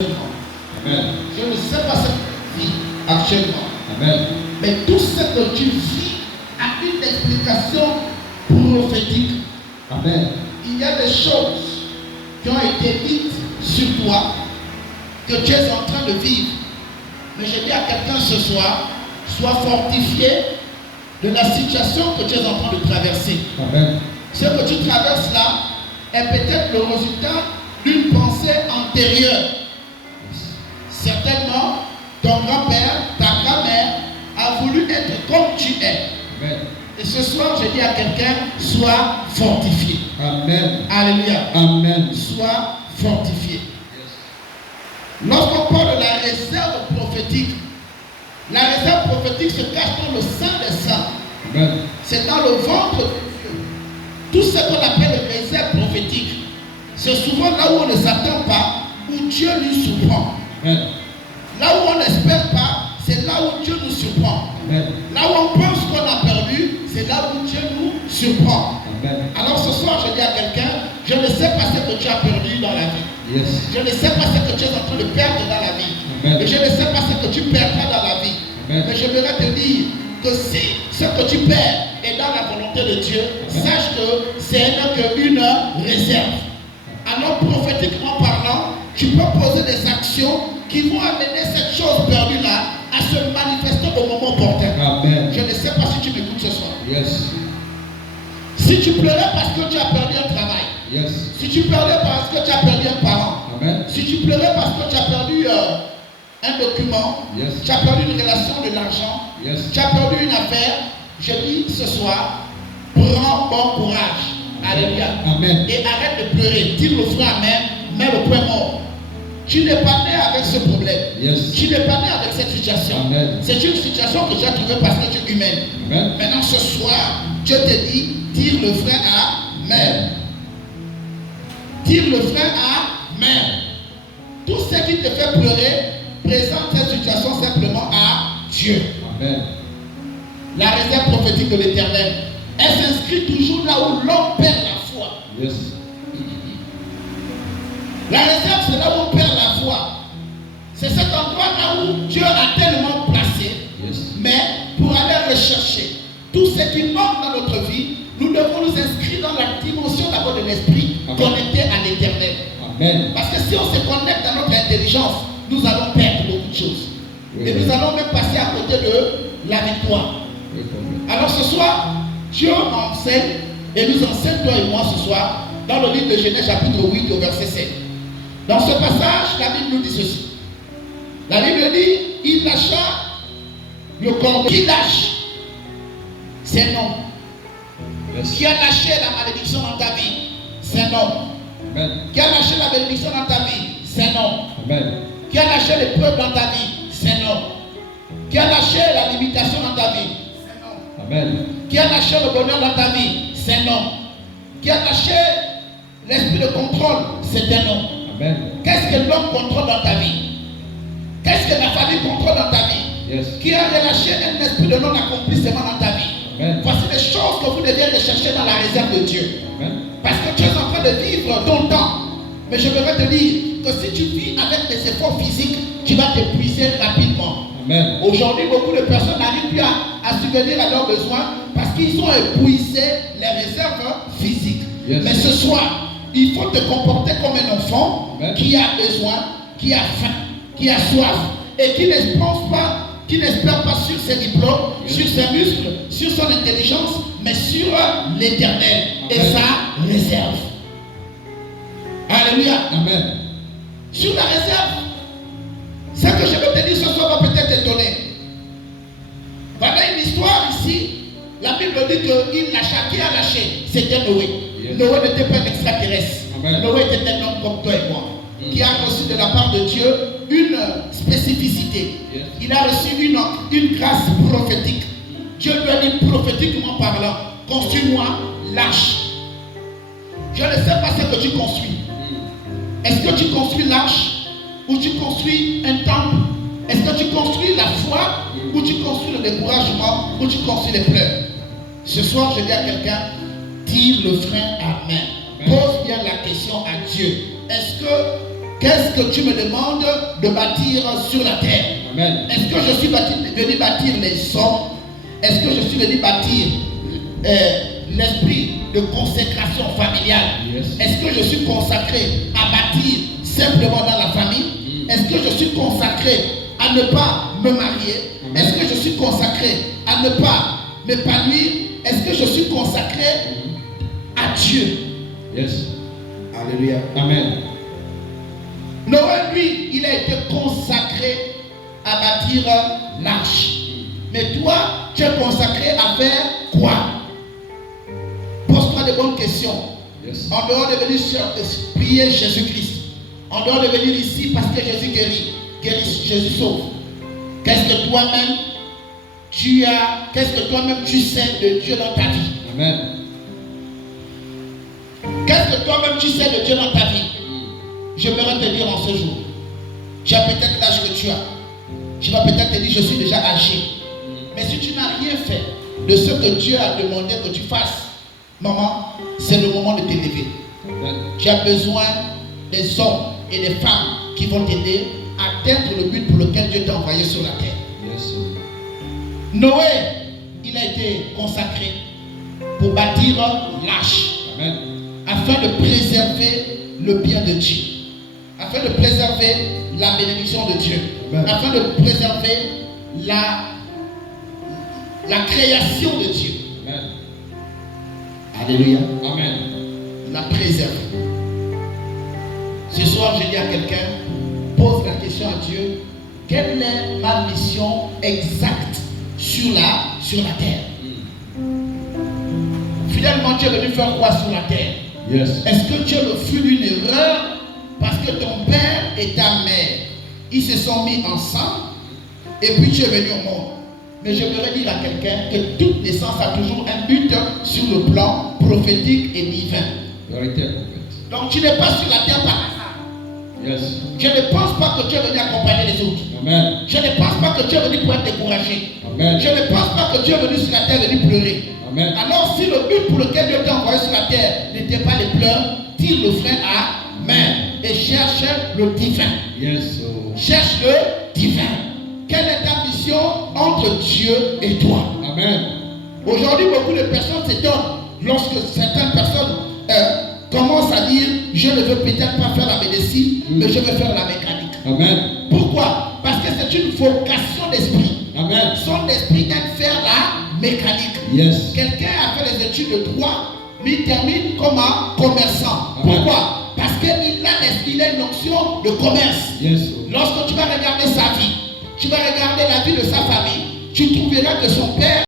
Amen. Je ne sais pas ce que tu vis actuellement. Amen. Mais tout ce que tu vis a une explication prophétique. Amen. Il y a des choses qui ont été dites sur toi que tu es en train de vivre. Mais je dis à quelqu'un ce soir, sois fortifié de la situation que tu es en train de traverser. Amen. Ce que tu traverses là est peut-être le résultat d'une pensée antérieure. Certainement, ton grand-père, ta grand-mère a voulu être comme tu es. Amen. Et ce soir, je dis à quelqu'un, sois fortifié. Amen. Alléluia. Amen. Sois fortifié. Lorsqu'on parle de la réserve prophétique, la réserve prophétique se cache dans le sein des saints. Amen. C'est dans le ventre de Dieu. Tout ce qu'on appelle réserve prophétique, c'est souvent là où on ne s'attend pas, où Dieu nous surprend. Amen. Là où on n'espère pas, c'est là où Dieu nous surprend. Amen. Là où on pense qu'on a perdu, c'est là où Dieu nous surprend. Amen. Alors ce soir, je dis à quelqu'un, je ne sais pas ce que tu as perdu dans la vie. Yes. Je ne sais pas ce que tu es en train de perdre dans la vie. Amen. Et je ne sais pas ce que tu perdras dans la vie. Amen. Mais je voudrais te dire que si ce que tu perds est dans la volonté de Dieu, Amen. sache que c'est qu'une réserve. Alors prophétiquement parlant, tu peux poser des actions qui vont amener cette chose perdue-là à se manifester au moment opportun. Amen. Je ne sais pas si tu m'écoutes ce soir. Yes. Si tu pleurais parce que tu as perdu un travail, Yes. si tu pleurais parce que tu as perdu un parent, Amen. si tu pleurais parce que tu as perdu un document, Yes. tu as perdu une relation, de l'argent, Yes. tu as perdu une affaire, je dis ce soir, prends bon courage. Alléluia. Amen. Et arrête de pleurer. Dis le frère Amen, mets le point mort. Tu n'es pas né avec ce problème. Yes. Tu n'es pas né avec cette situation. Amen. C'est une situation que tu as trouvée parce que tu es humaine. Amen. Maintenant ce soir, Dieu te dit, tire le frère Amen. Tire le frère Amen. Tout ce qui te fait pleurer, présente cette situation simplement à Dieu. Amen. La réserve prophétique de l'Éternel, elle s'inscrit toujours là où l'homme perd la foi. Yes. La réserve, c'est là où on perd la foi. C'est cet endroit là où Dieu a tellement placé. Yes. Mais pour aller rechercher tout ce qui manque dans notre vie, nous devons nous inscrire dans la dimension d'abord de l'esprit, Amen. connecté à l'éternel. Amen. Parce que si on se connecte à notre intelligence, nous allons perdre beaucoup de choses. Oui, Et oui. nous allons même passer à côté de la victoire. Oui, oui. Alors ce soir, Dieu enseigne et nous enseigne, toi et moi ce soir, dans le livre de Genèse chapitre 8 au verset 7. Dans ce passage, la Bible nous dit ceci. La Bible dit, il lâcha le corbeau. Qui lâche? C'est un homme. Yes. Qui a lâché la malédiction dans ta vie? C'est un homme. Amen. Qui a lâché la bénédiction dans ta vie? C'est un homme. Amen. Qui a lâché l'épreuve dans ta vie? C'est un homme. Qui a lâché la limitation dans ta vie? C'est un homme. Amen. Qui a lâché le bonheur dans ta vie? C'est un homme. Qui a lâché l'esprit de contrôle? C'est un homme. Amen. Qu'est-ce que l'homme contrôle dans ta vie? Qu'est-ce que la famille contrôle dans ta vie? Yes. Qui a relâché un esprit de non-accomplissement dans ta vie? Amen. Voici les choses que vous devez rechercher dans la réserve de Dieu. Amen. Parce que tu es en train de vivre ton temps. Mais je voudrais te dire que si tu vis avec des efforts physiques, tu vas t'épuiser rapidement. Amen. Aujourd'hui, beaucoup de personnes n'arrivent plus à subvenir à leurs besoins parce qu'ils ont épuisé les réserves physiques. Yes. Mais ce soir, il faut te comporter comme un enfant Amen. qui a besoin, qui a faim, qui a soif et qui ne pense pas, qui n'espère pas sur ses diplômes, Yes. sur ses muscles, sur son intelligence, mais sur l'éternel et Amen. sa réserve. Alléluia. Amen. Sur la réserve, ce que je veux te dire ce soir va peut-être t'étonner. Voilà une histoire ici. La Bible dit qu'il lâcha. Qui a lâché? C'était Noé. Yes. Noé n'était pas un extraterrestre. Amen. Noé était un homme comme toi et moi, qui a reçu de la part de Dieu une spécificité. Yes. Il a reçu une grâce prophétique. Dieu lui a dit prophétiquement parlant, construis-moi l'arche. Je ne sais pas ce que tu construis. Est-ce que tu construis l'arche ou tu construis un temple? Est-ce que tu construis la foi ou tu construis le découragement ou tu construis les pleurs? Ce soir, je dis à quelqu'un, tire le frein à main. Pose bien la question à Dieu. Est-ce que qu'est-ce que tu me demandes de bâtir sur la terre? Amen. Est-ce que je suis venu bâtir les hommes? Est-ce que je suis venu bâtir l'esprit de consécration familiale? Yes. Est-ce que je suis consacré à bâtir simplement dans la famille? Est-ce que je suis consacré à ne pas me marier? Est-ce que je suis consacré à ne pas m'épanouir? Est-ce que je suis consacré à Dieu? Yes. Alléluia. Amen. Noé, lui, il a été consacré à bâtir l'arche. Mais toi, tu es consacré à faire quoi? Pose-toi de bonnes questions. Yes. En dehors de venir prier Jésus-Christ, en dehors de venir ici parce que Jésus guérit, Jésus sauve. Qu'est-ce que toi-même tu as, qu'est-ce que toi-même tu sais de Dieu dans ta vie? Amen. Qu'est-ce que toi-même tu sais de Dieu dans ta vie? J'aimerais te dire en ce jour, tu as peut-être l'âge que tu as. Tu vas peut-être te dire, je suis déjà âgé. Mais si tu n'as rien fait de ce que Dieu a demandé que tu fasses, maman, c'est le moment de t'élever. Tu as besoin des hommes et des femmes qui vont t'aider à atteindre le but pour lequel Dieu t'a envoyé sur la terre. Yes. Noé, il a été consacré pour bâtir l'arche, Amen. afin de préserver le bien de Dieu, afin de préserver la bénédiction de Dieu, Amen. afin de préserver la création de Dieu. Amen. Alléluia. Amen. La préserver. Ce soir, je dis à quelqu'un, pose la question à Dieu, quelle est ma mission exacte sur la terre? Finalement, tu es venu faire quoi sur la terre? Yes. Est-ce que tu es le fruit d'une erreur parce que ton père et ta mère, ils se sont mis ensemble et puis tu es venu au monde? Mais je voudrais dire à quelqu'un que toute naissance a toujours un but sur le plan prophétique et divin. Vérité, prophète. Donc tu n'es pas sur la terre par hasard. Yes. Je ne pense pas que tu es venu accompagner les autres. Amen. Je ne pense pas que tu es venu pour être découragé. Amen. Je ne pense pas que tu es venu sur la terre venir pleurer. Amen. Alors si le but pour lequel Dieu t'a envoyé sur la terre n'était pas les pleurs, tire le frein à main et cherche le divin. Yes. Oh. Cherche le divin. Quelle est ta mission entre Dieu et toi? Amen. Aujourd'hui, beaucoup de personnes s'étonnent lorsque certaines personnes commencent à dire, je ne veux peut-être pas faire la médecine, mais je veux faire la mécanique. Amen. Pourquoi? Parce que c'est une vocation d'esprit. Amen. Son esprit aime faire la mécanique. Yes. Quelqu'un a fait les études de droit, mais il termine comme un commerçant. Amen. Pourquoi? Parce qu'il a une notion de commerce. Yes. Lorsque tu vas regarder sa vie, tu vas regarder la vie de sa famille, tu trouveras que son père